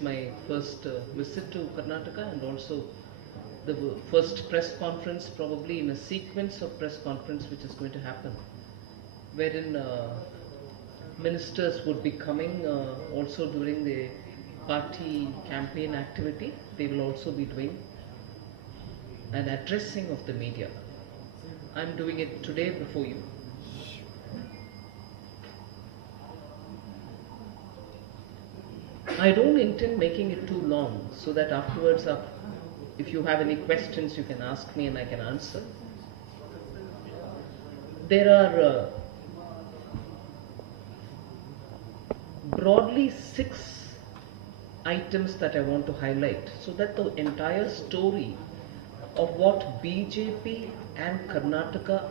is my first visit to Karnataka, and also the first press conference, probably in a sequence of press conference which is going to happen, wherein ministers would be coming also during the party campaign activity. They will also be doing an addressing of the media. I'm doing it today before you. I don't intend making it too long, so that afterwards, if you have any questions, you can ask me and I can answer. There are broadly 6 items that I want to highlight, so that the entire story of what BJP and Karnataka,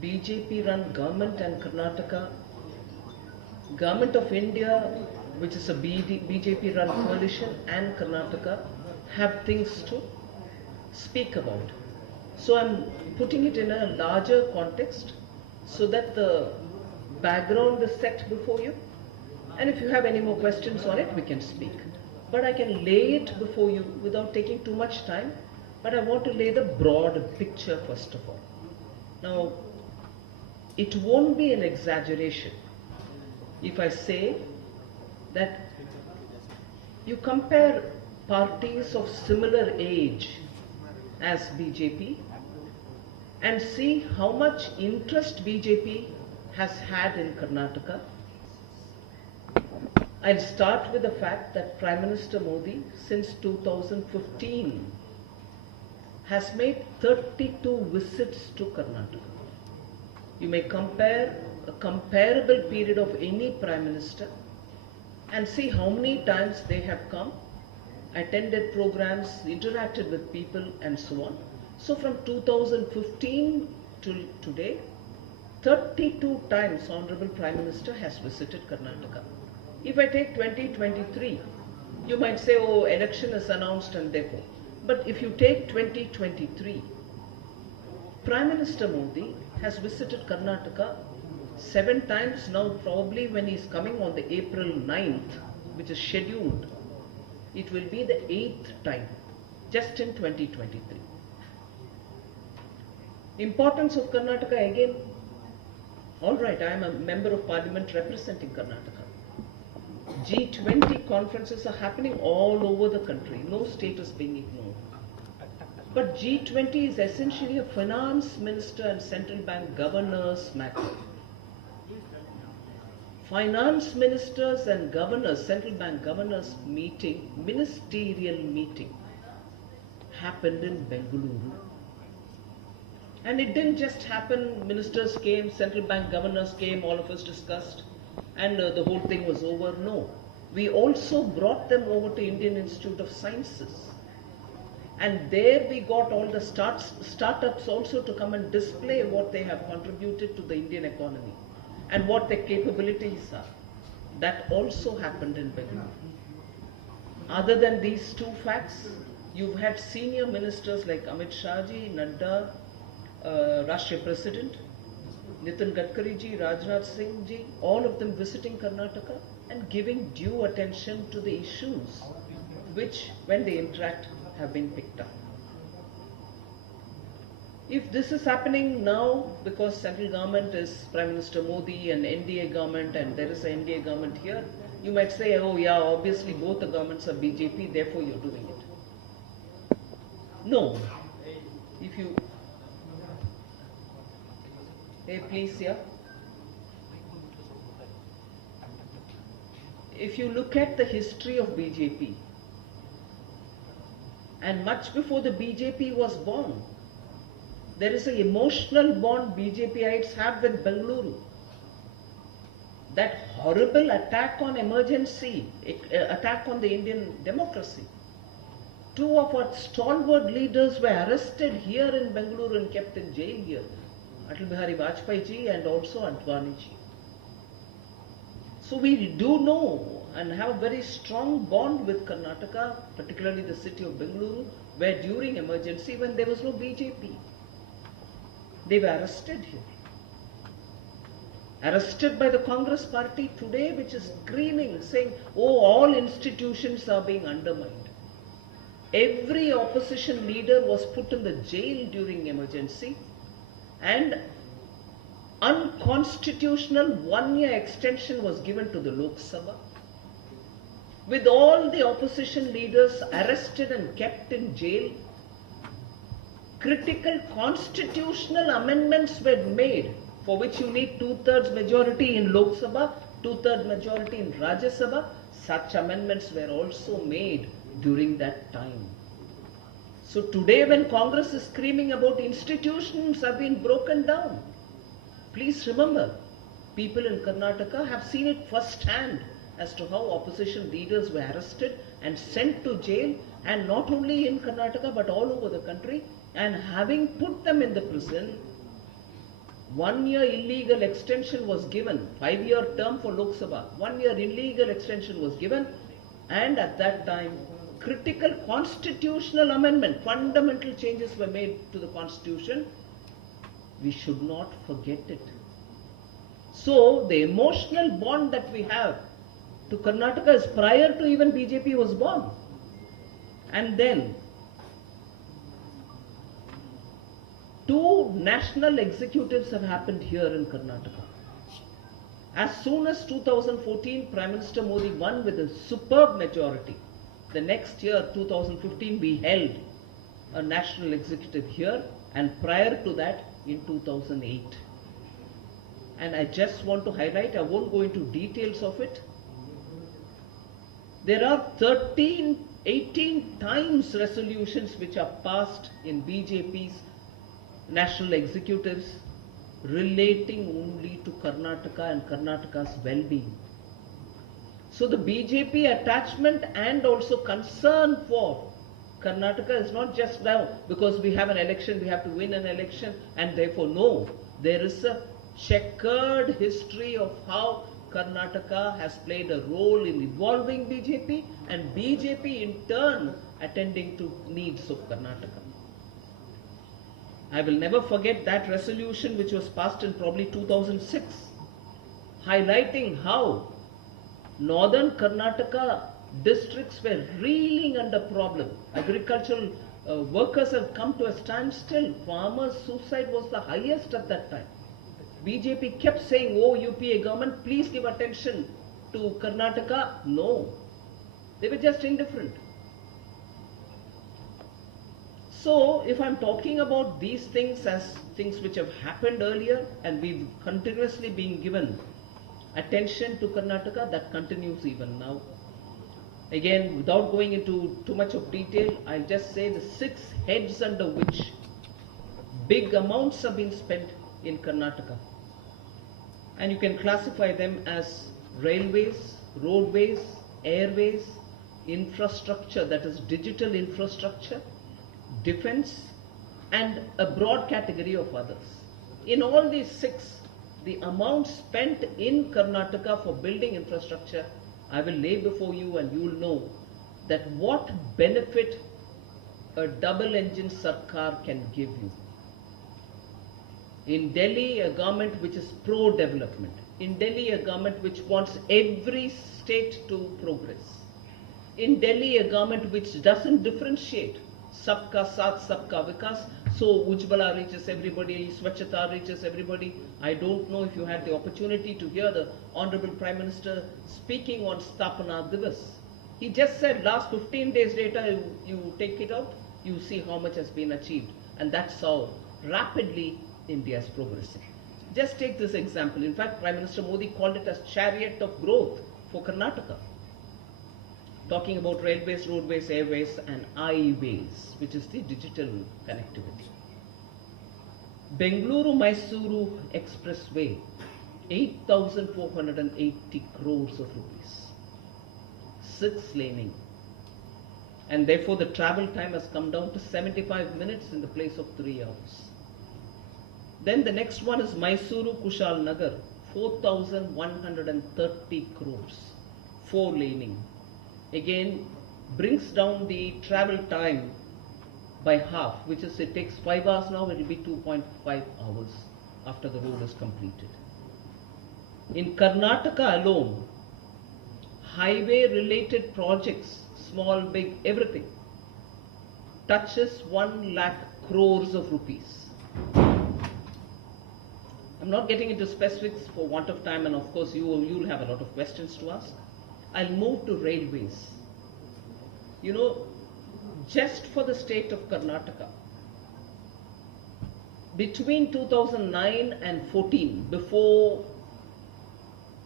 BJP run government and Karnataka, Government of India, which is a BJP run coalition, and Karnataka have things to speak about. So I'm putting it in a larger context so that the background is set before you. And if you have any more questions on it, we can speak. But I can lay it before you without taking too much time. But I want to lay the broad picture first of all. Now, it won't be an exaggeration if I say that you compare parties of similar age as BJP and see how much interest BJP has had in Karnataka. I'll start with the fact that Prime Minister Modi, since 2015, has made 32 visits to Karnataka. You may compare a comparable period of any Prime Minister and see how many times they have come, attended programs, interacted with people, and so on. So from 2015 till today, 32 times Honorable Prime Minister has visited Karnataka. If I take 2023, you might say, oh, election is announced and therefore. But if you take 2023, Prime Minister Modi has visited Karnataka 7 times now. Probably when he is coming on the April 9th, which is scheduled, it will be the 8th time, just in 2023. Importance of Karnataka again. All right, I am a member of Parliament representing Karnataka. G20 conferences are happening all over the country. No state is being ignored. But G20 is essentially a finance minister and central bank governors matter. Finance ministers and governors, central bank governors meeting, ministerial meeting, happened in Bengaluru. And it didn't just happen, ministers came, central bank governors came, all of us discussed, and the whole thing was over. No. We also brought them over to Indian Institute of Sciences. And there we got all the startups also to come and display what they have contributed to the Indian economy and what their capabilities are. That also happened in Bengaluru. Other than these 2 facts, you've had senior ministers like Amit Shah ji, Nadda, Rashtriya President, Nitin Gadkari ji, Rajnath Singh ji, all of them visiting Karnataka and giving due attention to the issues which, when they interact, have been picked up. If this is happening now because central government is Prime Minister Modi and NDA government, and there is an NDA government here, you might say, oh yeah, obviously both the governments are BJP, therefore you're doing it. No. If you... Hey, please, yeah. If you look at the history of BJP, and much before the BJP was born, there is an emotional bond BJPites have with Bengaluru. That horrible attack on emergency, attack on the Indian democracy. 2 of our stalwart leaders were arrested here in Bengaluru and kept in jail here. Atal Bihari Vajpayee ji and also Advani ji. So we do know and have a very strong bond with Karnataka, particularly the city of Bengaluru, where during emergency, when there was no BJP, they were arrested here. arrested by the Congress party today, which is screaming, saying, oh, all institutions are being undermined. Every opposition leader was put in the jail during emergency, and unconstitutional 1-year extension was given to the Lok Sabha. With all the opposition leaders arrested and kept in jail, critical constitutional amendments were made, for which you need 2/3 majority in Lok Sabha, 2/3 majority in Rajya Sabha. Such amendments were also made during that time. So today when Congress is screaming about institutions have been broken down, please remember, people in Karnataka have seen it firsthand as to how opposition leaders were arrested and sent to jail, and not only in Karnataka but all over the country. And having put them in the prison, 1-year illegal extension was given, 5-year term for Lok Sabha, 1-year illegal extension was given, and at that time critical constitutional amendment, fundamental changes were made to the constitution. We should not forget it. So the emotional bond that we have to Karnataka is prior to even BJP was born. And then 2 national executives have happened here in Karnataka. As soon as 2014, Prime Minister Modi won with a superb majority. The next year, 2015, we held a national executive here, and prior to that, in 2008. And I just want to highlight, I won't go into details of it. There are 18 times resolutions which are passed in BJP's national executives relating only to Karnataka and Karnataka's well-being. So the BJP attachment and also concern for Karnataka is not just now because we have an election, we have to win an election, and therefore no. There is a checkered history of how Karnataka has played a role in evolving BJP, and BJP in turn attending to needs of Karnataka. I will never forget that resolution which was passed in probably 2006, highlighting how northern Karnataka districts were reeling under problem. Agricultural workers have come to a standstill. Farmers' suicide was the highest at that time. BJP kept saying, oh UPA government, please give attention to Karnataka. No, they were just indifferent. So if I'm talking about these things as things which have happened earlier and we've continuously been given attention to Karnataka, that continues even now. Again, without going into too much of detail, I'll just say the 6 heads under which big amounts have been spent in Karnataka. And you can classify them as railways, roadways, airways, infrastructure, that is digital infrastructure, defense, and a broad category of others. In all these 6, the amount spent in Karnataka for building infrastructure, I will lay before you, and you will know that what benefit a double-engine Sarkar can give you. In Delhi, a government which is pro-development. In Delhi, a government which wants every state to progress. In Delhi, a government which doesn't differentiate. Sabka Saath, Sabka Vikas. So Ujjwala reaches everybody, Swachhata reaches everybody. I don't know if you had the opportunity to hear the Honorable Prime Minister speaking on Sthapana Divas. He just said last 15 days data, you take it out, you see how much has been achieved. And that's how rapidly India is progressing. Just take this example. In fact, Prime Minister Modi called it as chariot of growth for Karnataka. Talking about railways, roadways, airways, and I-ways, which is the digital connectivity. Bengaluru-Mysuru Expressway, 8,480 crores of rupees. 6 laning. And therefore the travel time has come down to 75 minutes in the place of 3 hours. Then the next one is Mysuru-Kushal Nagar, 4,130 crores. 4 laning. Again, brings down the travel time by half, which is it takes 5 hours now, it will be 2.5 hours after the road is completed. In Karnataka alone, highway related projects, small, big, everything, touches 1 lakh crores of rupees. I'm not getting into specifics for want of time, and of course you'll have a lot of questions to ask. I'll move to railways. You know, just for the state of Karnataka, between 2009 and 14, before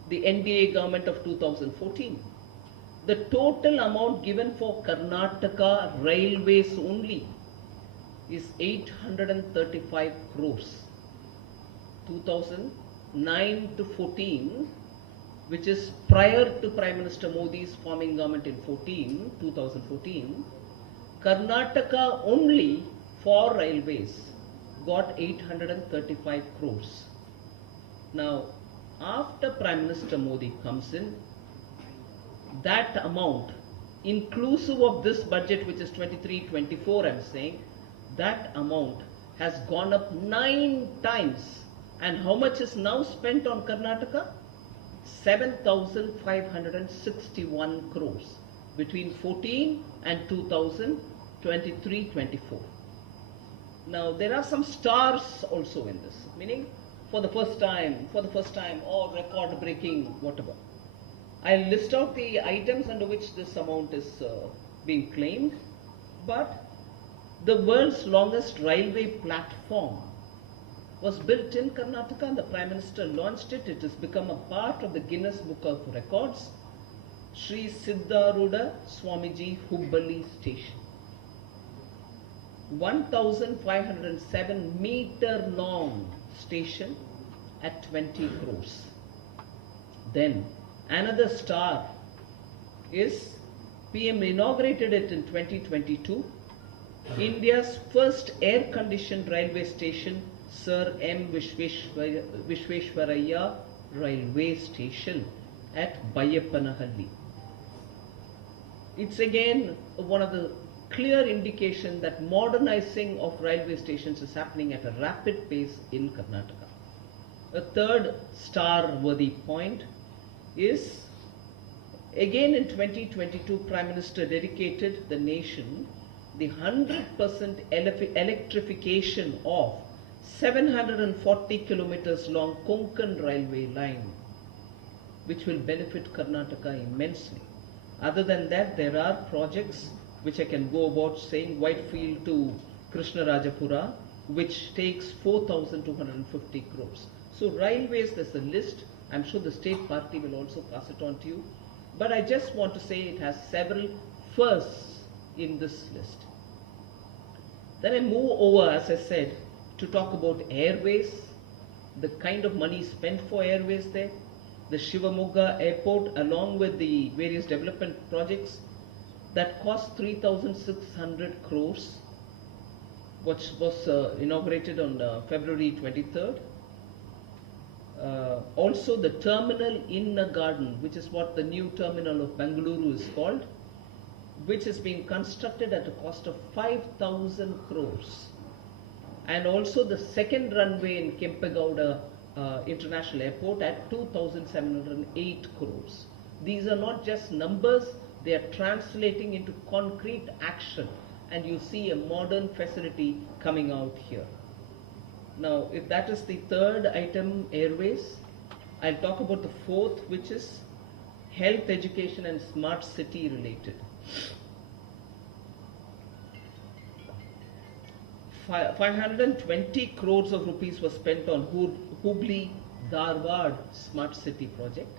the NDA government of 2014, the total amount given for Karnataka railways only is 835 crores. 2009 to 14, which is prior to Prime Minister Modi's forming government in 2014, Karnataka only for railways got 835 crores. Now, after Prime Minister Modi comes in, that amount, inclusive of this budget, which is 23-24, I'm saying, that amount has gone up 9 times. And how much is now spent on Karnataka? 7,561 crores between 14 and 2023-24. Now, there are some stars also in this, meaning for the first time, or record breaking, whatever. I'll list out the items under which this amount is being claimed, but the world's longest railway platform was built in Karnataka, and the Prime Minister launched it. It has become a part of the Guinness Book of Records. Sri Siddharuda Swamiji Hubballi Station. 1,507 meter long station at 20 crores. Then another star is PM inaugurated it in 2022. India's first air-conditioned railway station, Sir M. Vishveshwaraya Railway Station at Bayappanahalli. It's again one of the clear indication that modernizing of railway stations is happening at a rapid pace in Karnataka. A third star-worthy point is, again in 2022, Prime Minister dedicated the nation the 100% electrification of 740 kilometers long Konkan railway line, which will benefit Karnataka immensely. Other than that, there are projects which I can go about saying, Whitefield to Krishnarajapura, which takes 4,250 crores. So railways, there's a list. I'm sure the state party will also pass it on to you. But I just want to say it has several firsts in this list. Then I move over, as I said, to talk about airways, the kind of money spent for airways there, the Shivamogga airport along with the various development projects that cost 3,600 crores, which was inaugurated on February 23rd. Also the terminal in a garden, which is what the new terminal of Bengaluru is called, which is being constructed at a cost of 5,000 crores. And also the second runway in Kempegowda International Airport at 2,708 crores. These are not just numbers, they are translating into concrete action, and you see a modern facility coming out here. Now, if that is the third item, airways, I'll talk about the fourth, which is health, education and smart city related. 520 crores of rupees was spent on Hubli Dharwad Smart City project.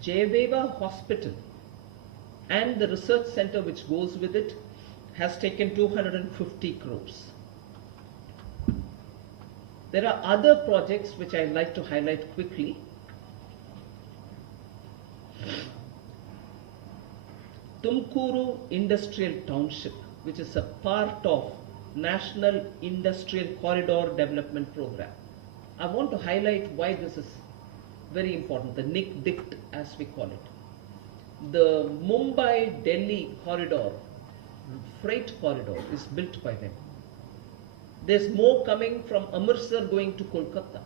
Jayadeva Hospital and the research center which goes with it has taken 250 crores. There are other projects which I'd like to highlight quickly. Tumkuru Industrial Township, which is a part of National Industrial Corridor Development Program. I want to highlight why this is very important, the NIC-DICT as we call it. The Mumbai-Delhi corridor, freight corridor, is built by them. There's more coming from Amritsar going to Kolkata.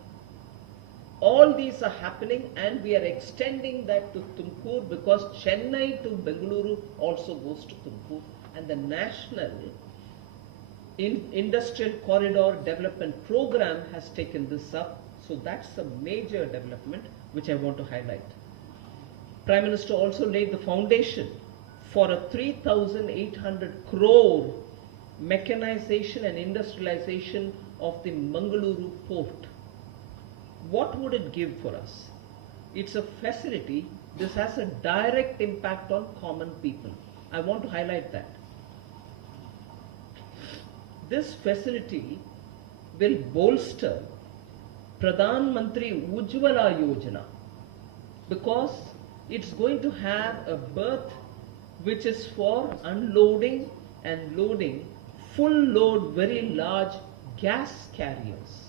All these are happening, and we are extending that to Tumkur because Chennai to Bengaluru also goes to Tumkur, and the National Industrial Corridor Development Program has taken this up. So that's a major development which I want to highlight. Prime Minister also laid the foundation for a 3,800 crore mechanization and industrialization of the Bengaluru port. What would it give for us? It's a facility. This has a direct impact on common people. I want to highlight that. This facility will bolster Pradhan Mantri Ujjwala Yojana because it's going to have a berth which is for unloading and loading full load very large gas carriers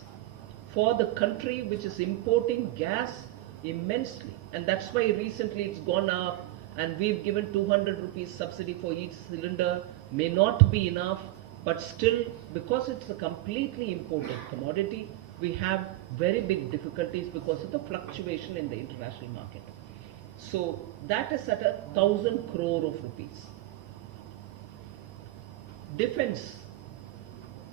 for the country which is importing gas immensely, and that's why recently it's gone up, and we've given 200 rupees subsidy for each cylinder. May not be enough, but still, because it's a completely imported commodity, we have very big difficulties because of the fluctuation in the international market. So that is at 1,000 crore of rupees. Defense.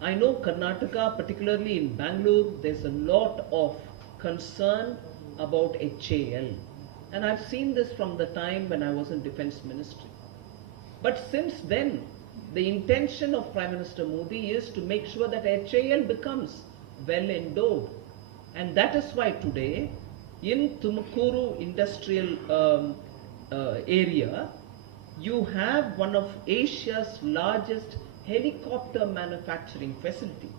I know Karnataka, particularly in Bangalore, there's a lot of concern about HAL. And I've seen this from the time when I was in Defense Ministry. But since then, the intention of Prime Minister Modi is to make sure that HAL becomes well endowed. And that is why today, in Tumkuru industrial area, you have one of Asia's largest helicopter manufacturing facility,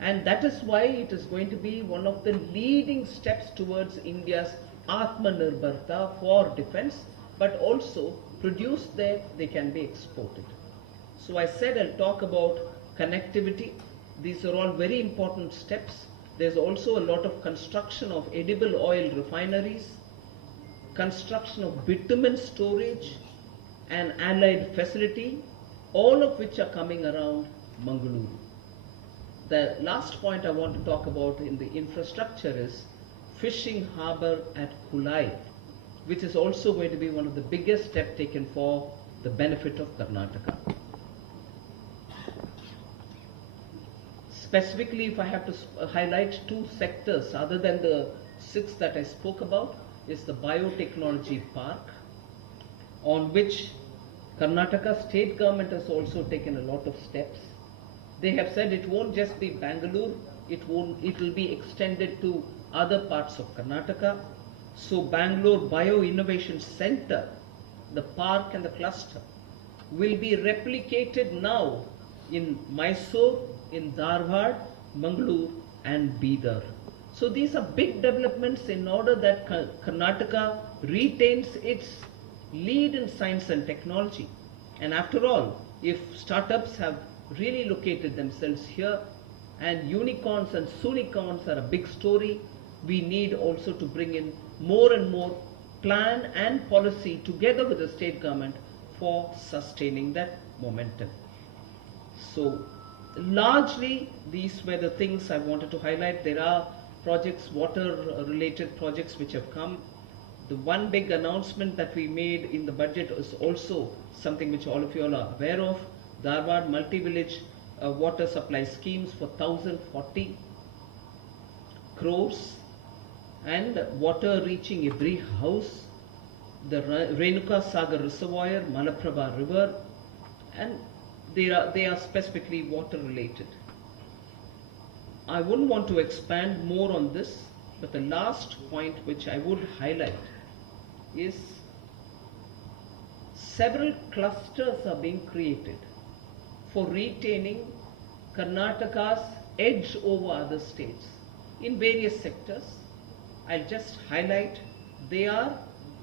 and that is why it is going to be one of the leading steps towards India's Atmanirbharta for defense, but also produced there, they can be exported. So I said I'll talk about connectivity. These are all very important steps. There's also a lot of construction of edible oil refineries, construction of bitumen storage and allied facility, all of which are coming around Bengaluru. The last point I want to talk about in the infrastructure is fishing harbour at Kulai, which is also going to be one of the biggest steps taken for the benefit of Karnataka. Specifically, if I have to highlight two sectors other than the 6 that I spoke about, is the biotechnology park, on which Karnataka state government has also taken a lot of steps. They have said it won't just be Bengaluru, it will be extended to other parts of Karnataka. So Bangalore Bio Innovation Center, the park and the cluster, will be replicated now in Mysore, in Dharwad, Bengaluru and Bidar. So these are big developments in order that Karnataka retains its lead in science and technology. And after all, if startups have really located themselves here, and unicorns and soonicorns are a big story, we need also to bring in more and more plan and policy together with the state government for sustaining that momentum. So largely these were the things I wanted to highlight. There are projects, water related projects which have come. The one big announcement that we made in the budget is also something which all of you all are aware of. Dharwad multi-village water supply schemes for 1,040 crores and water reaching every house. The Renuka Sagar Reservoir, Malaprabha River, and they are specifically water related. I wouldn't want to expand more on this, but the last point which I would highlight is several clusters are being created for retaining Karnataka's edge over other states in various sectors. I'll just highlight, they are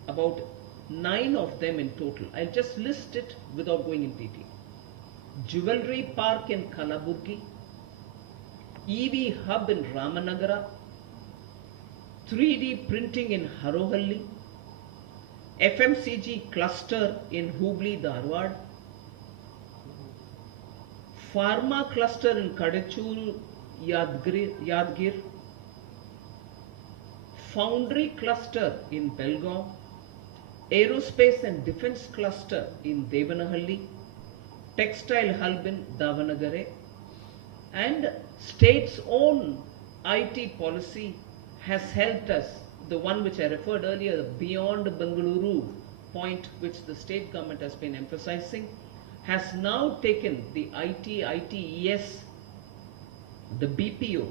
about 9 of them in total. I'll just list it without going in detail. Jewelry Park in Kalaburgi, EV Hub in Ramanagara, 3D printing in Harohalli, FMCG cluster in Hubli, Dharwad, pharma cluster in Kadachur, Yadgir, foundry cluster in Belgaum, aerospace and defense cluster in Devanahalli, textile hub in Davanagere, and state's own IT policy has helped us. The one which I referred earlier, the beyond Bengaluru point which the state government has been emphasizing, has now taken the ITES, the BPO,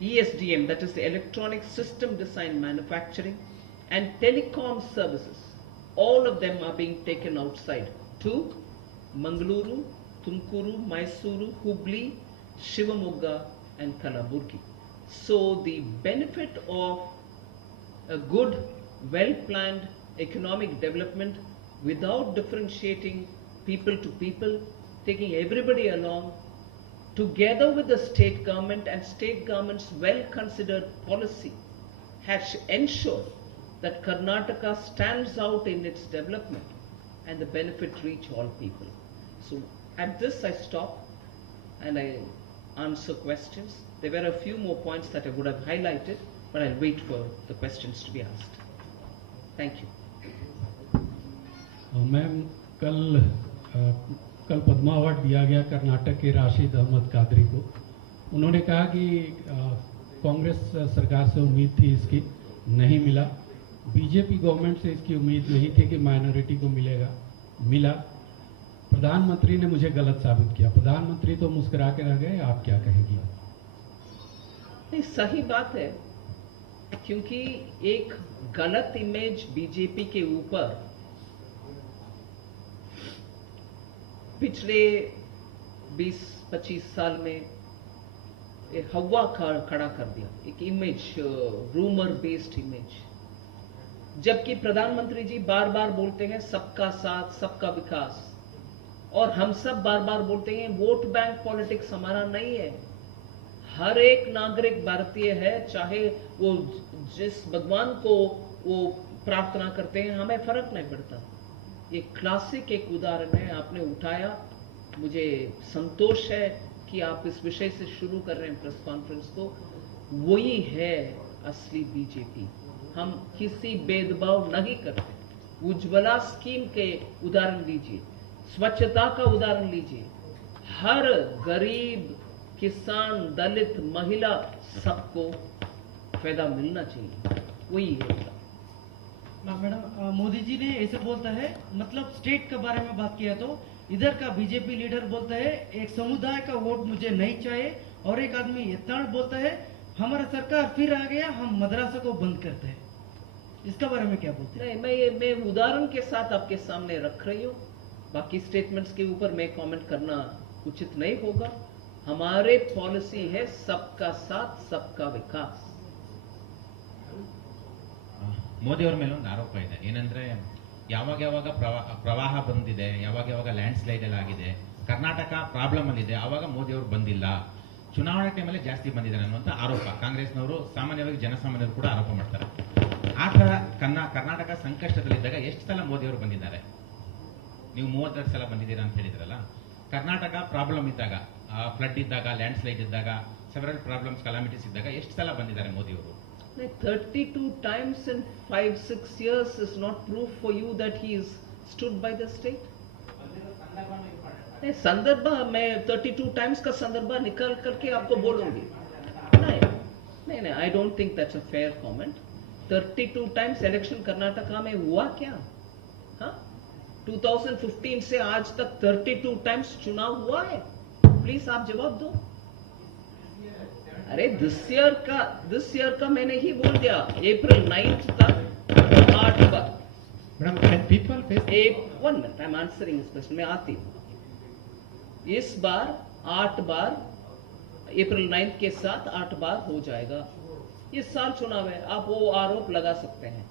ESDM, that is the Electronic System Design Manufacturing, and telecom services. All of them are being taken outside to Mangaluru, Tumkuru, Mysuru, Hubli, Shivamogga, and Kalaburgi. So the benefit of a good, well-planned economic development without differentiating people to people, taking everybody along, together with the state government and state government's well-considered policy, has ensured that Karnataka stands out in its development and the benefit reach all people. So at this I stop and I answer questions. There were a few more points that I would have highlighted, but I'll wait for the questions to be asked. Thank you. Ma'am कल Padma award दिया गया कर्नाटक के राशिद अहमद कादरी को। उन्होंने कहा कि कांग्रेस सरकार से उम्मीद थी, इसकी नहीं मिला। बीजेपी गवर्नमेंट से इसकी उम्मीद नहीं थी कि माइनॉरिटी को मिलेगा, मिला। प्रधानमंत्री ने मुझे गलत साबित किया। प्रधानमंत्री तो मुस्कुरा के रह गए, आप क्या कहेंगी? नहीं, सही बात है, क्योंकि एक गलत इमेज बीजेपी के ऊपर पिछले 20-25 साल में हवा खड़ा कर दिया, एक इमेज, रूमर बेस्ड इमेज। जबकि प्रधानमंत्री जी बार बार बोलते हैं सबका साथ, सबका विकास, और हम सब बार बार बोलते हैं वोट बैंक पॉलिटिक्स हमारा नहीं है। हर एक नागरिक भारतीय है, चाहे वो जिस भगवान को वो प्रार्थना करते हैं, हमें फर्क नहीं पड़ता। ये क्लासिक एक उदाहरण है, आपने उठाया। मुझे संतोष है कि आप इस विषय से शुरू कर रहे हैं प्रेस कॉन्फ्रेंस को। वही है असली बीजेपी। हम किसी भेदभाव नहीं करते। उज्ज्वला स्कीम के उदाहरण लीजिए, स्वच्छता का उदाहरण लीजिए, हर गरीब, किसान, दलित, महिला, सबको फायदा मिलना चाहिए, वही है। मैडम, मोदी जी ने ऐसे बोलता है, मतलब स्टेट के बारे में बात किया तो इधर का बीजेपी लीडर बोलता है एक समुदाय का वोट मुझे नहीं चाहिए, और एक आदमी यत्नाड़ बोलता है हमारा सरकार फिर आ गया, हम मदरसा को बंद करते हैं। इसका बारे में क्या बोलते हैं? नहीं, मैं उदाहरण के साथ आपके सामने रख रही हूँ। बाकी स्टेटमेंट्स के ऊपर मैं कमेंट करना उचित नहीं होगा। हमारे पॉलिसी है सबका साथ, सबका विकास। ಮೋದಿ ಅವರ ಮೇಲೆ ಒಂದು ಆರೋಪ ಇದೆ, ಏನಂದ್ರೆ ಯಾವಾಗ ಯಾವಾಗ ಪ್ರವಾಹ ಬಂದಿದೆ, ಯಾವಾಗ ಯಾವಾಗ ಲ್ಯಾಂಡ್ ಸ್ಲೈಡ್ ಎಲ್ಲ ಆಗಿದೆ, ಕರ್ನಾಟಕ ಪ್ರಾಬ್ಲಮ್ ಅಲ್ಲಿ ಇದೆ, ಆವಾಗ ಮೋದಿ ಅವರು ಬಂದಿಲ್ಲ, ಚುನಾವಣೆ ಟೈಮಲ್ಲಿ ಜಾಸ್ತಿ ಬಂದಿದ್ದಾರೆ ಅನ್ನುವಂತ ಆರೋಪ ಕಾಂಗ್ರೆಸ್ನವರು, ಸಾಮಾನ್ಯವಾಗಿ ಜನಸಾಮಾನ್ಯರು ಕೂಡ ಆರೋಪ ಮಾಡ್ತಾರೆ। ಆ ತರ ಕರ್ನಾಟಕ ಸಂಕಷ್ಟದಲ್ಲಿದ್ದಾಗ ಎಷ್ಟು ಸಲ ಮೋದಿ ಅವರು ಬಂದಿದ್ದಾರೆ? ನೀವು 32 ಸಲ ಬಂದಿದ್ದೀರಾ ಅಂತ ಹೇಳಿದ್ರಲ್ಲ, ಕರ್ನಾಟಕ ಪ್ರಾಬ್ಲಮ್ ಇದ್ದಾಗ, ಫ್ಲಡ್ ಇದ್ದಾಗ, ಲ್ಯಾಂಡ್ ಸ್ಲೈಡ್ ಇದ್ದಾಗ, ಸೆವೆರಲ್ ಪ್ರಾಬ್ಲಮ್ಸ್, ಕಲಾಮಿಟೀಸ್ ಇದ್ದಾಗ ಎಷ್ಟು ಸಲ ಬಂದಿದ್ದಾರೆ ಮೋದಿ ಅವರು? 32 times in 5-6 years is not proof for you that he is stood by the state. संदर्भ मैं 32 टाइम्स का संदर्भ निकाल करके आपको बोलूंगी। नहीं, I don't think that's a fair comment. 32 times election Karnataka में हुआ क्या? हाँ, 2015 से आज तक 32 टाइम्स चुनाव हुआ है? प्लीज आप जवाब दो। अरे दिस ईयर का मैंने ही बोल दिया, अप्रैल 9th तक 8 बार। Madam, can people face 1 minute, I am answering इस क्वेश्चन में आती हूं। इस बार 8 बार, अप्रैल 9th के साथ 8 बार हो जाएगा। इस साल चुनाव है, आप वो आरोप लगा सकते हैं,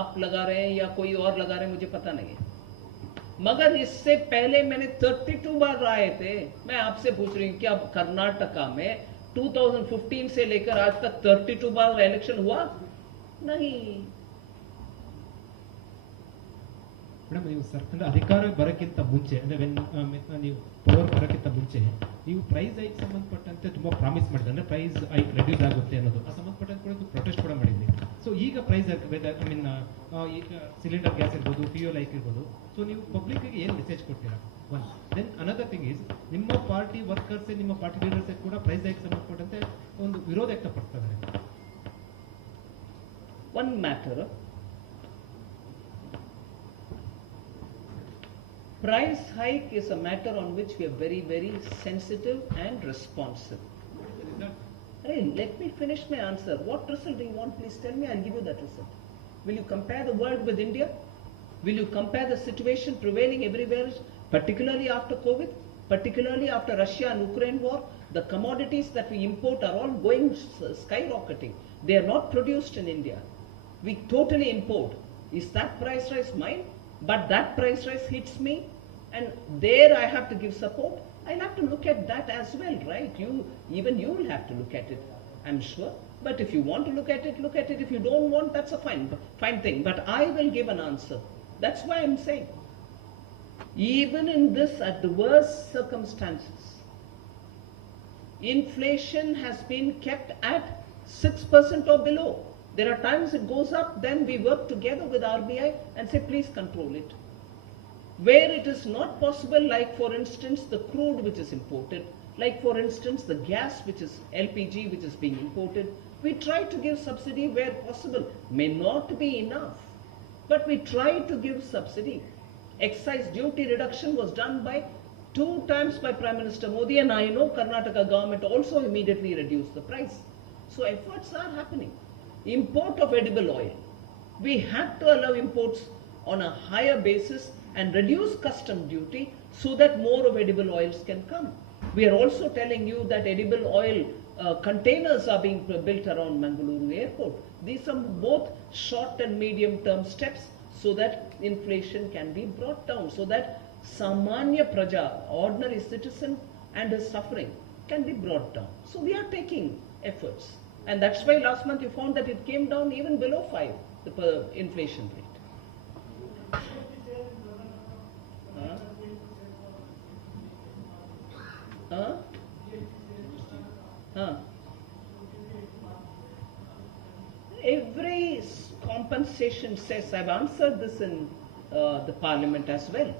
आप लगा रहे हैं या कोई और लगा रहे हैं, मुझे पता नहीं है। मगर इससे पहले मैंने 32 बार आए थे। मैं आपसे पूछ रही हूं कि अब कर्नाटका में 2015 से लेकर आज तक 32 बार इलेक्शन हुआ? नहीं। ಮೇಡಮ್ ನೀವು ಸರ್ ಅಂದ್ರೆ ಅಧಿಕಾರ ಬರೋಕ್ಕಿಂತ ಮುಂಚೆ ಅಂದ್ರೆ ನೀವು ಪವರ್ ಬರೋಕ್ಕಿಂತ ಮುಂಚೆ ನೀವು ಪ್ರೈಸ್ ಹೈಕ್ ಸಂಬಂಧಪಟ್ಟಂತೆ ತುಂಬಾ ಪ್ರಾಮಿಸ್ ಮಾಡಿದ್ರೆ ಅಂದ್ರೆ ಪ್ರೈಸ್ ಹೈಕ್ ರೆಡ್ಯೂಸ್ ಆಗುತ್ತೆ ಅನ್ನೋದು ಆ ಸಂಬಂಧಪಟ್ಟಂತೆ ಕೂಡ ಪ್ರೊಟೆಸ್ಟ್ ಕೂಡ ಮಾಡಿದ್ವಿ. ಸೊ ಈಗ ಪ್ರೈಸ್ ಐ ಮೀನ್ ಈಗ ಸಿಲಿಂಡರ್ ಗ್ಯಾಸ್ ಇರ್ಬೋದು, ಫ್ಯೂಯಲ್ ಹೈಕ್ ಇರ್ಬೋದು, ಸೊ ನೀವು ಪಬ್ಲಿಕ್ ಗೆ ಏನು ಮೆಸೇಜ್ ಕೊಡ್ತೀರಾ? One then another thing is ನಿಮ್ಮ ಪಾರ್ಟಿ ವರ್ಕರ್ಸ್ ನಿಮ್ಮ ಪಾರ್ಟಿ ಲೀಡರ್ಸ್ ಕೂಡ ಪ್ರೈಸ್ ಹೈಕ್ ಸಂಬಂಧಪಟ್ಟಂತೆ ಒಂದು ವಿರೋಧ ವ್ಯಕ್ತಪಡ್ತಾರೆ. One matter, price hike is a matter on which we are very, very sensitive and responsive. Hey, let me finish my answer. What result do you want? Please tell me, I'll give you that result. Will you compare the world with India? Will you compare the situation prevailing everywhere, particularly after COVID, particularly after Russia and Ukraine war? The commodities that we import are all going skyrocketing. They are not produced in India. We totally import. Is that price rise mine? But that price rise hits me, and there I have to give support. I'll have to look at that as well, right? Even you will have to look at it, I'm sure. But if you want to look at it, look at it. If you don't want, that's a fine thing. But I will give an answer. That's why I'm saying, even in this adverse circumstances, inflation has been kept at 6% or below. There are times it goes up, then we work together with RBI and say, please control it. Where it is not possible, like for instance, the crude which is imported, like for instance, the gas which is LPG which is being imported, we try to give subsidy where possible. May not be enough, but we try to give subsidy. Excise duty reduction was done by 2 times by Prime Minister Modi, and I know Karnataka government also immediately reduced the price. So efforts are happening. Import of edible oil, we have to allow imports on a higher basis and reduce custom duty so that more of edible oils can come. We are also telling you that edible oil containers are being built around Bengaluru airport. These are both short and medium term steps so that inflation can be brought down, so that Samanya Praja, ordinary citizen and his suffering can be brought down. So we are taking efforts. And that's why last month you found that it came down even below 5, the inflation rate. Every compensation says, I've answered this in the parliament as well,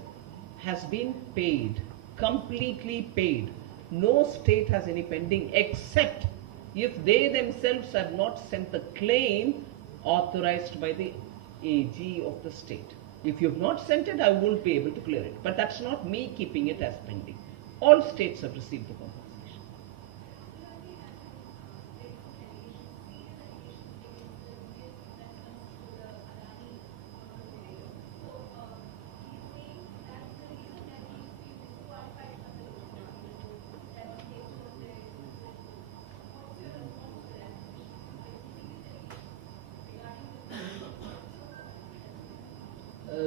has been paid, completely paid. No state has any pending except if they themselves have not sent the claim authorized by the AG of the state. If you have not sent it, I won't be able to clear it. But that's not me keeping it as pending. All states have received the compensation.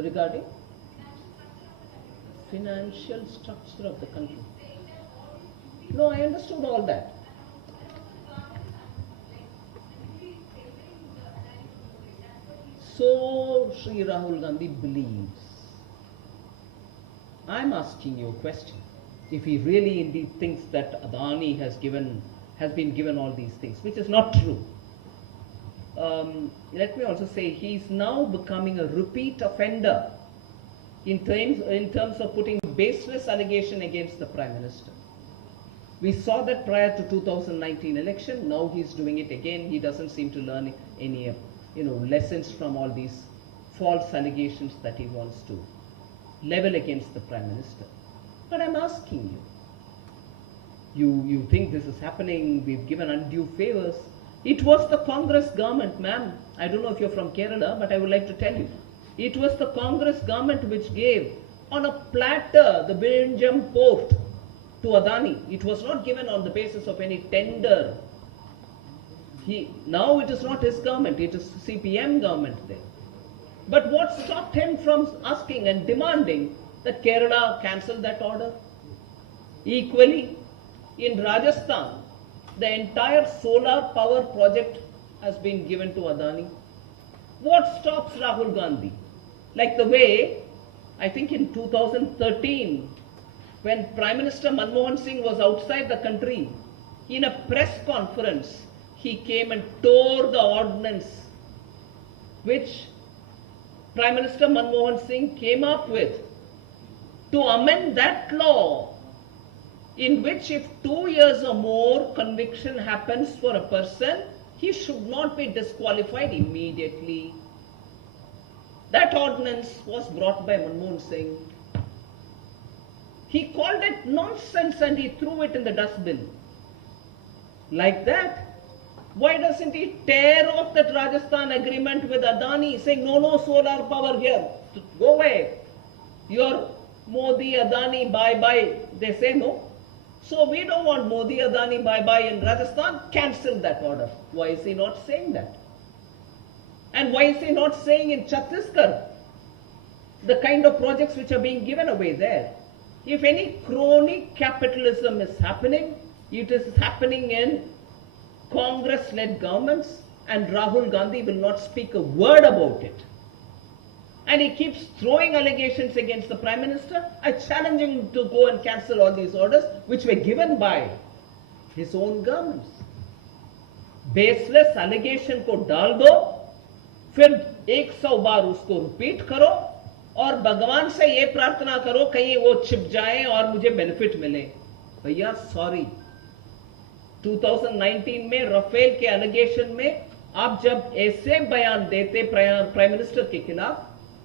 Regarding financial structure of the country. No, I understood all that. So Sri Rahul Gandhi believes. I'm asking you a question. If he really indeed thinks that Adani has been given all these things, which is not true. Let me also say he's now becoming a repeat offender in terms of putting baseless allegation against the Prime Minister. We saw that prior to 2019 election. Now he's doing it again. He doesn't seem to learn any lessons from all these false allegations that he wants to level against the Prime Minister. But I'm asking you, you think this is happening, we've given undue favors. It was the Congress government, ma'am. I don't know if you're from Kerala, but I would like to tell you. It was the Congress government which gave on a platter the Belgium port to Adani. It was not given on the basis of any tender. Now it is not his government, it is CPM government there. But what stopped him from asking and demanding that Kerala cancel that order? Equally, in Rajasthan, the entire solar power project has been given to Adani. What stops Rahul Gandhi? Like the way I think in 2013, when Prime Minister Manmohan Singh was outside the country, in a press conference, he came and tore the ordinance which Prime Minister Manmohan Singh came up with to amend that law in which if 2 years or more conviction happens for a person, he should not be disqualified immediately. That ordinance was brought by Manmohan Singh. He called it nonsense and he threw it in the dustbin. Like that, why doesn't he tear off that Rajasthan agreement with Adani, saying no solar power here, go away. Your Modi, Adani, bye-bye. They say no. So we don't want Modi, Adani, bye-bye in Rajasthan. Cancel that order. Why is he not saying that? And why is he not saying in Chhattisgarh the kind of projects which are being given away there? If any crony capitalism is happening, it is happening in Congress-led governments, and Rahul Gandhi will not speak a word about it. And he keeps throwing allegations against the Prime Minister. I challenge him to go and cancel all these orders which were given by his own governments. Baseless allegation को डाल दो, फिर 100 बार उसको repeat करो और भगवान से ये प्रार्थना करो कहीं वो छिप जाए और मुझे बेनिफिट मिले. भैया सॉरी, 2019 में राफेल के एलिगेशन में आप जब ऐसे बयान देते प्राइम मिनिस्टर के खिलाफ,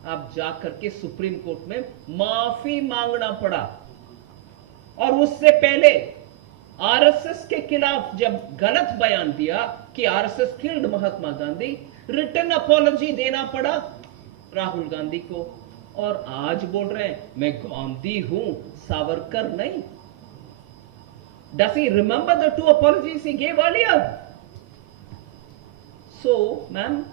आप जाकर के सुप्रीम कोर्ट में माफी मांगना पड़ा. और उससे पहले आरएसएस के खिलाफ जब गलत बयान दिया कि RSS killed Mahatma Gandhi, written apology देना पड़ा राहुल गांधी को. और आज बोल रहे हैं मैं गांधी हूं, सावरकर नहीं. Does he remember the 2 apologies he gave earlier? So, ma'am,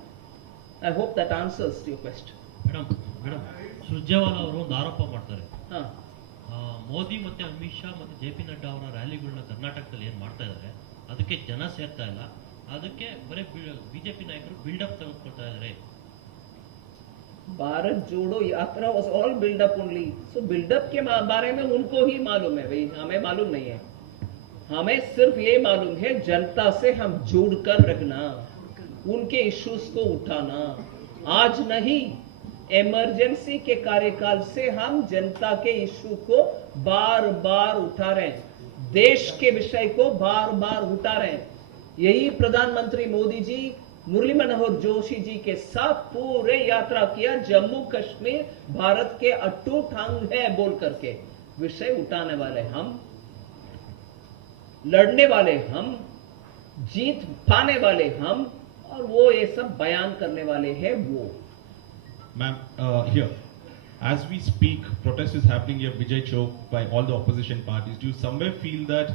I hope that answers your question. Madam Surjewala ಅವರು ಒಂದು ಆರೋಪ ಮಾಡ್ತಾರೆ. ಹಾ, ಮೋದಿ ಮತ್ತೆ ಅಮಿತ್ ಶಾ ಮತ್ತೆ ಜೆ.ಪಿ. ನಡ್ಡಾ ಅವರ ರ್ಯಾಲಿಗಳನ್ನ ಕರ್ನಾಟಕದಲ್ಲಿ ಏನ್ ಮಾಡ್ತಾ ಇದ್ದಾರೆ, ಅದಕ್ಕೆ ಜನ ಸೇರ್ತಾ ಇಲ್ಲ, ಅದಕ್ಕೆ ಬರೀ ಬಿಜೆಪಿ ನಾಯಕರು ಬಿಲ್ಡಪ್ ತೆಗೆದುಕೊಳ್ತಾ ಇದ್ದಾರೆ. भारत जोड़ो यात्रा was all build up only. So build-up के बारे में उनको ही मालूम है भाई, हमें मालूम नहीं है. हमें सिर्फ ये मालूम है जनता से हम जुड़कर रखना, उनके इश्यूज को उठाना. आज नहीं, इमरजेंसी के कार्यकाल से हम जनता के इश्यू को बार बार उठा रहे हैं, देश के विषय को बार बार उठा रहे हैं. यही प्रधानमंत्री मोदी जी मुरली मनोहर जोशी जी के साथ पूरे यात्रा किया. जम्मू कश्मीर भारत के अटूट अंग है बोल करके विषय उठाने वाले हम, लड़ने वाले हम, जीत पाने वाले हम, और वो ये सब बयान करने वाले हैं वो. Ma'am, here, as we speak, protest is happening here, Vijay Chowk, by all the opposition parties. Do you somewhere feel that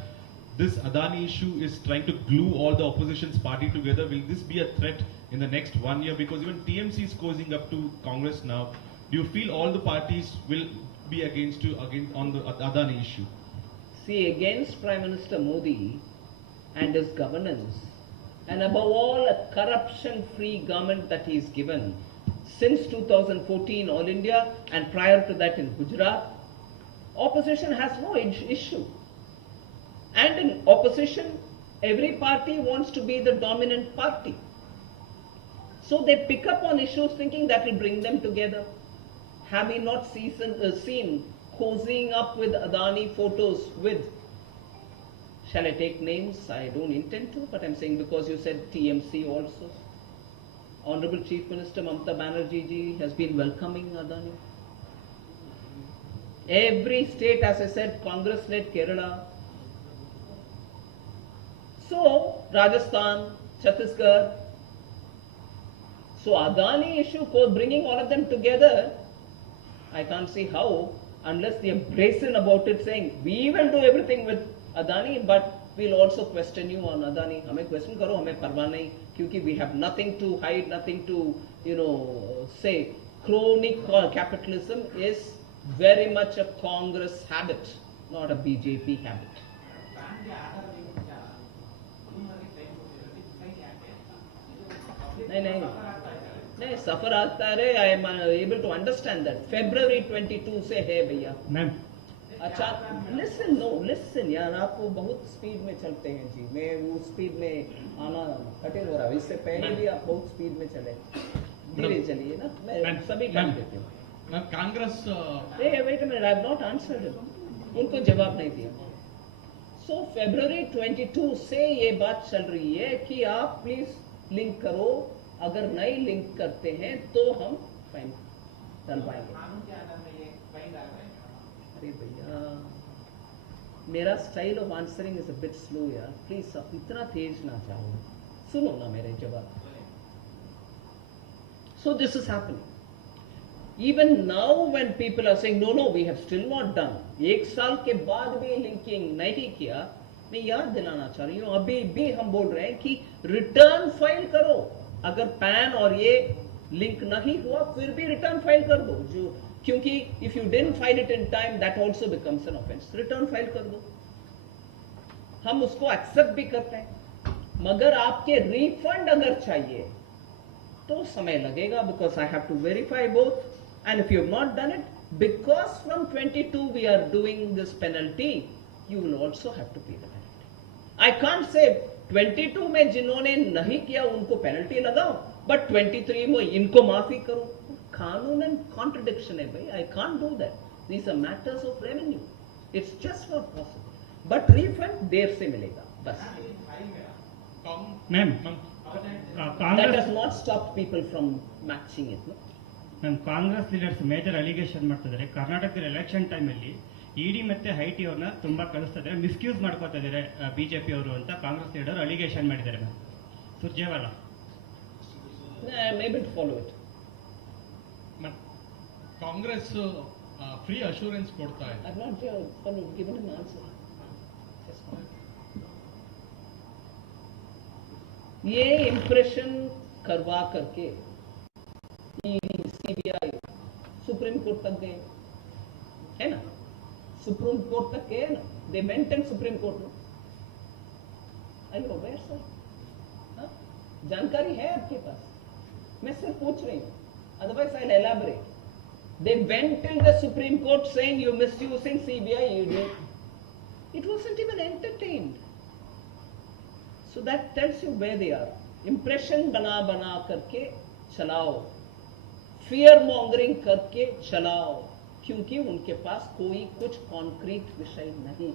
this Adani issue is trying to glue all the opposition's party together? Will this be a threat in the next 1 year? Because even TMC is cozying up to Congress now. Do you feel all the parties will be against you on the Adani issue? See, against Prime Minister Modi and his governance, and above all a corruption-free government that he's given since 2014 All India and prior to that in Gujarat, opposition has no issue. And in opposition, every party wants to be the dominant party. So they pick up on issues thinking that will bring them together. Have we not seen cozying up with Adani photos with, shall I take names? I don't intend to, but I'm saying because you said TMC also. Honorable Chief Minister Mamata Banerjee ji has been welcoming Adani. Every state, as I said, Congress-led Kerala. So, Rajasthan, Chhattisgarh. So, Adani issue, bringing all of them together, I can't see how, unless they are brazen about it, saying, we will do everything with Adani, but we'll also question you on Adani. हमें question करो, हमें परवाह नहीं, क्योंकि we have nothing to hide, nothing to, say. Chronic capitalism is very much a Congress habit, not a BJP habit. नहीं सफर आता है, I am able to understand that. February 22 से है भैया। मैम अच्छा लिसन यार, आप वो बहुत स्पीड में चलते हैं जी, मैं वो स्पीड में आना कठिन हो रहा है। इससे पहले भी आप बहुत स्पीड में चले, धीरे चलिए ना, मैं सभी टाइम देती हूँ। Ma'am Congress wait minute, I have not answered, उनको जवाब नहीं दिया। सो February 22 से ये बात चल रही है कि आप प्लीज लिंक करो, अगर नहीं लिंक करते हैं तो हम फाइन डलवाएंगे। अरे भैया मेरा style of answering is a bit slow यार, प्लीज आप इतना तेज ना चाहो, सुनो ना मेरे जवाब। So this is happening even now when people are saying no we have still not done, एक साल के बाद भी लिंकिंग नहीं किया। मैं याद दिलाना चाह रही हूं, अभी भी हम बोल रहे हैं कि रिटर्न फाइल करो, अगर पैन और ये लिंक नहीं हुआ फिर भी रिटर्न फाइल कर दो, जो क्योंकि if you didn't file it in time that also becomes an offence. Return file कर दो, हम उसको एक्सेप्ट भी करते हैं, मगर आपके रिफंड अगर चाहिए तो समय लगेगा, because I have to verify both. And if you have not done it, because from 22 we are doing this penalty, you will also have to pay the penalty. I can't say 22 में जिन्होंने नहीं किया उनको penalty लगाओ, but 23 में इनको माफी करो। कानून एंड कॉन्ट्रडिक्शन है भाई, I can't do that. These are matters of revenue. It's just not possible. But refund देर से मिलेगा बस। Ma'am That Congress has not stopped people from matching it. No? Ma'am Congress leaders major allegation ಮಾಡ್ತಿದ್ದಾರೆ, ಕರ್ನಾಟಕದ election ಟೈಮಲ್ಲಿ ಇಡಿ ಮತ್ತೆ IT ಅವ್ರನ್ನ ತುಂಬಾ ಕಳಿಸ್ತಾ ಇದ್ದಾರೆ, ಮಿಸ್ಯೂಸ್ ಮಾಡ್ಕೋತಾ ಇದ್ದಾರೆ ಬಿಜೆಪಿ ಅವರು ಅಂತ ಕಾಂಗ್ರೆಸ್ ಲೀಡರ್ ಅಲಿಗೇಷನ್ ಮಾಡಿದ್ದಾರೆ ma'am Surjewala. I am able to follow it. Congress free assurance ಕೊಡ್ತಾ ಇದೆ। I've not given an answer. Just one. ये इंप्रेशन करवा करके ईडी सीबीआई सुप्रीम कोर्ट तक गए, है ना, सुप्रीम कोर्ट तक गए ना, they went in supreme court में। आई यू अवेयर सर? जानकारी है आपके पास? मैं सिर्फ पूछ रही हूं, otherwise I elaborate. They went in the supreme court saying you misusing CBI ED, it wasn't even entertained. So that tells you where they are. Impression बना बना करके चलाओ, fear mongering करके चलाओ, क्योंकि उनके पास कोई कुछ कॉन्क्रीट विषय नहीं।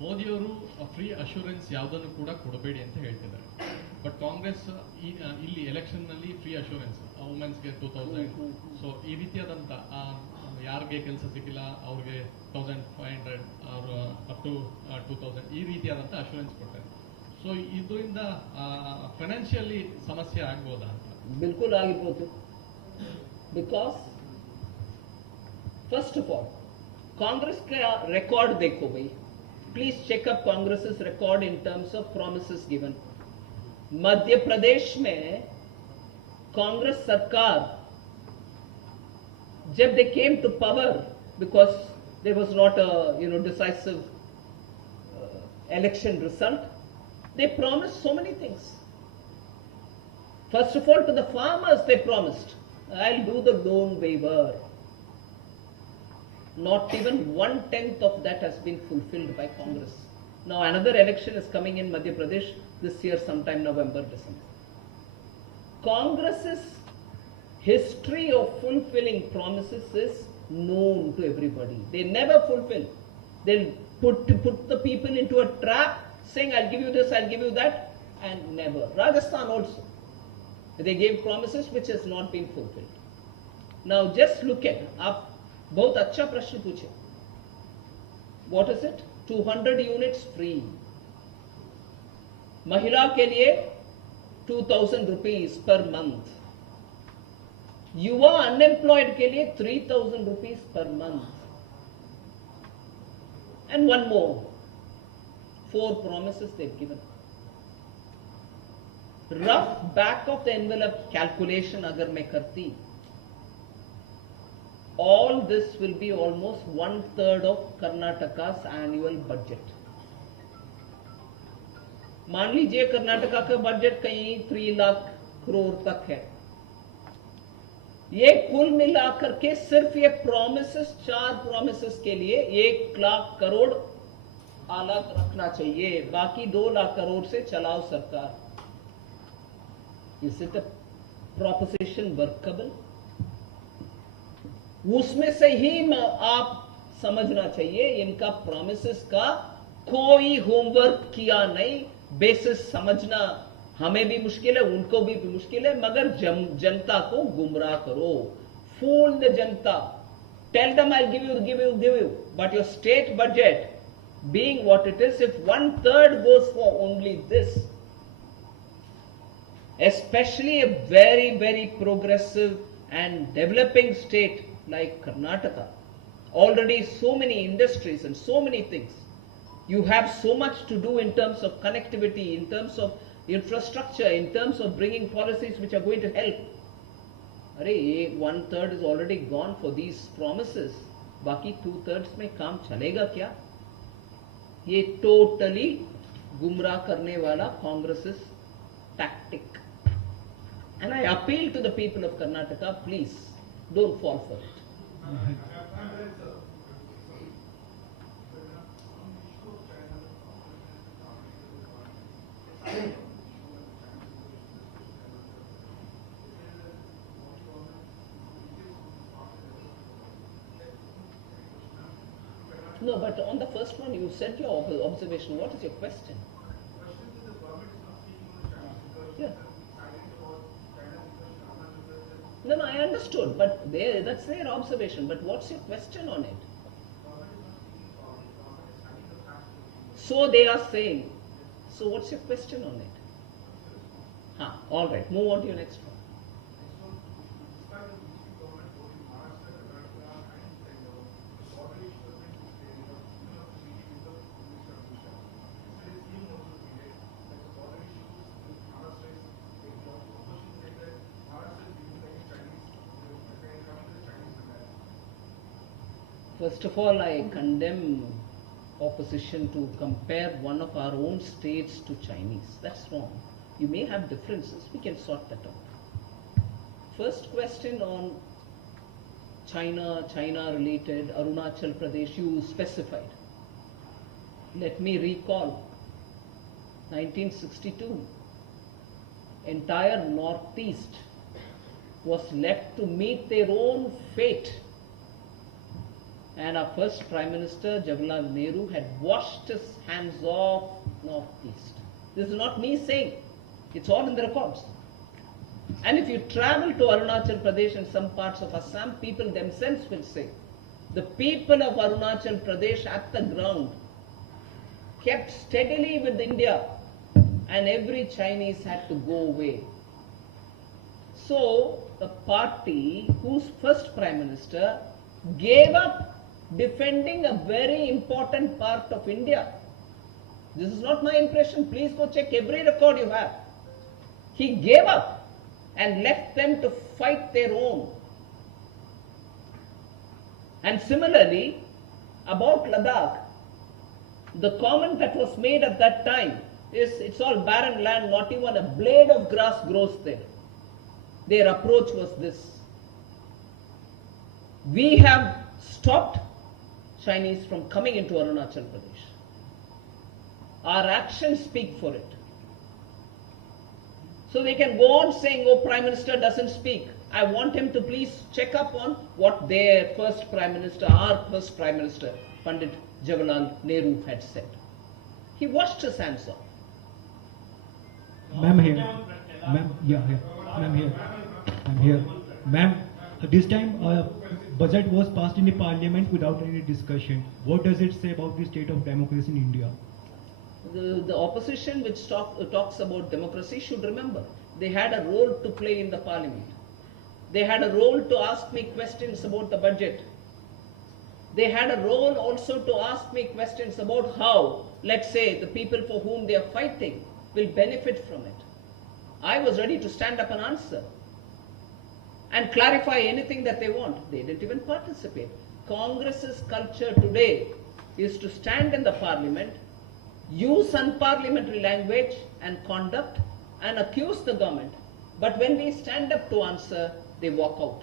ಮೋದಿಯವರು ಫ್ರೀ ಅಶ್ಯೂರೆನ್ಸ್ ಯಾವುದನ್ನು ಕೂಡ ಕೊಡಬೇಡಿ ಅಂತ ಹೇಳ್ತಿದ್ದಾರೆ, ಬಟ್ ಕಾಂಗ್ರೆಸ್ ಇಲ್ಲಿ ಎಲೆಕ್ಷನ್ ನಲ್ಲಿ ಫ್ರೀ ಅಶ್ಯೂರೆನ್ಸ್ ವುಮೆನ್ಸ್ಗೆ 2000, ಸೊ ಈ ರೀತಿಯಾದಂತ ಯಾರಿಗೆ ಕೆಲಸ ಸಿಕ್ಕಿಲ್ಲ ಅವ್ರಿಗೆ 1500 ಅಪ್ ಟು 2000 ಈ ರೀತಿಯಾದಂತ ಅಶ್ಯೂರೆನ್ಸ್ ಕೊಡ್ತಾರೆ। ಸೊ ಇದರಿಂದ ಫೈನಾನ್ಷಿಯಲಿ ಸಮಸ್ಯೆ ಆಗ್ಬೋದಾ ಅಂತ? बिल्कुल ಆಗಿಬಹುದು, because first of all Congress का रिकॉर्ड देखो भाई, please checkup Congress record in terms of promises given. Madhya Pradesh में कांग्रेस सरकार जब they came to power, because there was not a decisive election result, they promised so many things. First of all, to the farmers they promised, I'll do the loan waiver. Not even 1/10 of that has been fulfilled by Congress. Now another election is coming in Madhya Pradesh this year, sometime November, December. Congress's history of fulfilling promises is known to everybody. They never fulfill. They'll put the people into a trap saying I'll give you this, I'll give you that, and never. Rajasthan also, they gave promises which has not been fulfilled. Now just look at, आप बहुत अच्छा प्रश्न पूछे, what is it? 200 units free, महिला के लिए 2000 rupees per month, युवा unemployed के लिए 3000 rupees per month, and one more, 4 promises they've given. Rough back of the envelope calculation अगर मैं करती, all this will be almost 1/3 of Karnataka's annual budget. मान लीजिए कर्नाटका का बजट कहीं 3 लाख करोड़ तक है। ये कुल मिलाकर के सिर्फ ये प्रॉमिसेस, 4 प्रॉमिसेस के लिए 1 लाख करोड़ अलग रखना चाहिए, बाकी 2 लाख करोड़ से चलाओ सरकार। Is it a proposition workable? उसमें से ही आप समझना चाहिए इनका प्रॉमिसेस का कोई होमवर्क किया नहीं। बेसिस समझना हमें भी मुश्किल है, उनको भी मुश्किल है, मगर जनता को गुमराह करो, fool the Janata, tell them I'll give you, but your state budget being what it is, if 1/3 goes for only this, especially a very, very progressive and developing state like Karnataka, already so many industries and so many things, you have so much to do in terms of connectivity, in terms of infrastructure, in terms of bringing policies which are going to help. अरे 1/3 is already gone for these promises, बाकी 2/3 में काम चलेगा क्या? ये totally गुमराह करने वाला Congress tactic, and I appeal to the people of Karnataka, please don't fall for it. No, but on the first one, you said your observation. What is your question? Yeah. No, I understood, but that's their observation. But what's your question on it? So they are saying. So what's your question on it? All right. Move on to your next one. First of all, I condemn opposition to compare one of our own states to Chinese. That's wrong. You may have differences. We can sort that out. First question on China related, Arunachal Pradesh, you specified. Let me recall 1962. Entire Northeast was left to meet their own fate. And our first Prime Minister, Jawaharlal Nehru, had washed his hands off Northeast. This is not me saying. It's all in the records. And if you travel to Arunachal Pradesh and some parts of Assam, people themselves will say, the people of Arunachal Pradesh at the ground kept steadily with India, and every Chinese had to go away. So, a party whose first Prime Minister gave up defending a very important part of India. This is not my impression. Please go check every record you have. He gave up and left them to fight their own. And similarly, about Ladakh, the comment that was made at that time is it's all barren land, not even a blade of grass grows there. Their approach was this: we have stopped Chinese from coming into Arunachal Pradesh. Our actions speak for it. So they can go on saying, oh, Prime Minister doesn't speak. I want him to please check up on what their first Prime Minister, our first Prime Minister, Pandit Jawaharlal Nehru had said. He washed his hands off. Ma'am here. Ma'am, yeah, here. Ma'am here. I'm here. Ma'am, this time budget was passed in the parliament without any discussion. What does it say about the state of democracy in India? The opposition which talks about democracy should remember they had a role to play in the parliament. They had a role to ask me questions about the budget. They had a role also to ask me questions about how, let's say, the people for whom they are fighting will benefit from it. I was ready to stand up and answer and clarify anything that they want. They didn't even participate. Congress's culture today is to stand in the parliament, use unparliamentary language and conduct, and accuse the government But when we stand up to answer, they walk out.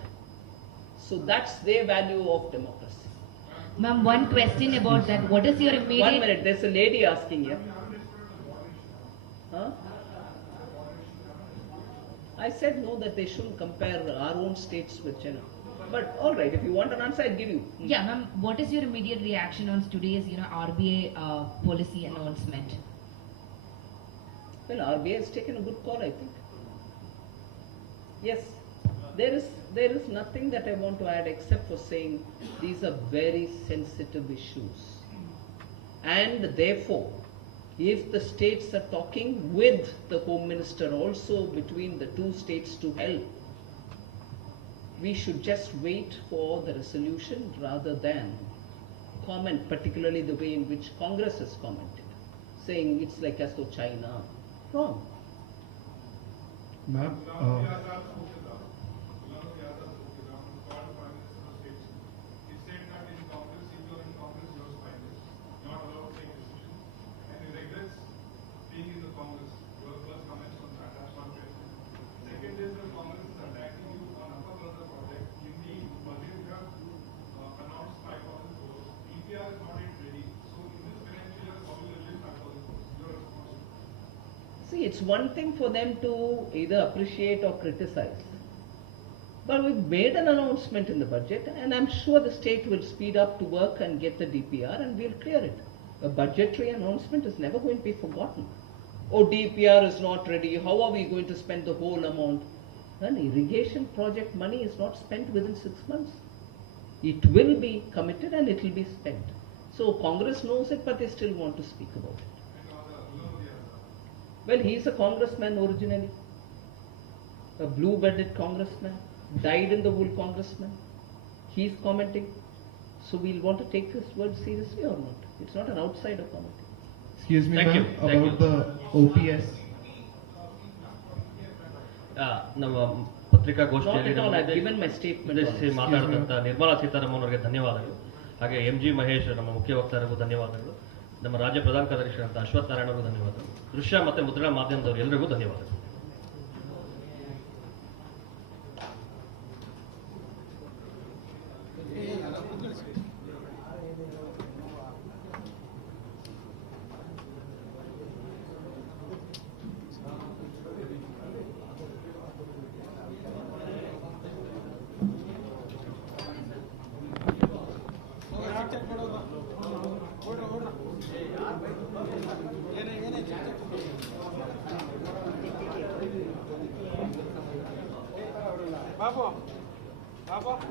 So that's their value of democracy. Ma'am, one question about that. What is your immediate... 1 minute, there's a lady asking here. Huh? I said no, that they shouldn't compare our own states with China. But all right, if you want an answer, I'll give you. Yeah, ma'am, what is your immediate reaction on today's, RBI policy announcement? Well, RBI has taken a good call, I think. Yes, there is nothing that I want to add except for saying these are very sensitive issues. And therefore, if the states are talking with the Home Minister also between the two states to help, we should just wait for the resolution rather than comment, particularly the way in which Congress has commented, saying it's like as though China. Wrong. Ma'am, See, it's one thing for them to either appreciate or criticize. But we've made an announcement in the budget, and I'm sure the state will speed up to work and get the DPR, and we'll clear it. A budgetary announcement is never going to be forgotten. Oh, DPR is not ready. How are we going to spend the whole amount? An irrigation project money is not spent within 6 months. It will be committed and it will be spent. So Congress knows it, but they still want to speak about it. Well, he's a congressman originally, a blue-blooded congressman, died in the wool congressman. He's commenting. So we'll want to take this word seriously or not? It's not an outsider commenting. excuse me, Thank ma'am, you. Thank about the OPS. ನಮ್ಮ ಪತ್ರಿಕಾ Not at all. I've ಗೋಷ್ಠಿಯಲ್ಲಿ given my statement. ಉದ್ದೇಶಿಸಿ on it. ಮಾತಾಡಿದಂಥ Nirmala Sitharaman ಅವರಿಗೆ ಧನ್ಯವಾದಗಳು. ಹಾಗೆ MG Mahesh ನಮ್ಮ ಮುಖ್ಯ ವಕ್ತಾರರಿಗೂ ಧನ್ಯವಾದಗಳು. ನಮ್ಮ ರಾಜ್ಯ ಪ್ರಧಾನ ಕಾರ್ಯದರ್ಶಿಯಾದಂಥ ಅಶ್ವಥ್ ನಾರಾಯಣ ಅವರಿಗೂ ಧನ್ಯವಾದಗಳು. ದೃಶ್ಯ ಮತ್ತು ಮುದ್ರಣ ಮಾಧ್ಯಮದವರು ಎಲ್ಲರಿಗೂ ಧನ್ಯವಾದಗಳು. Bapak.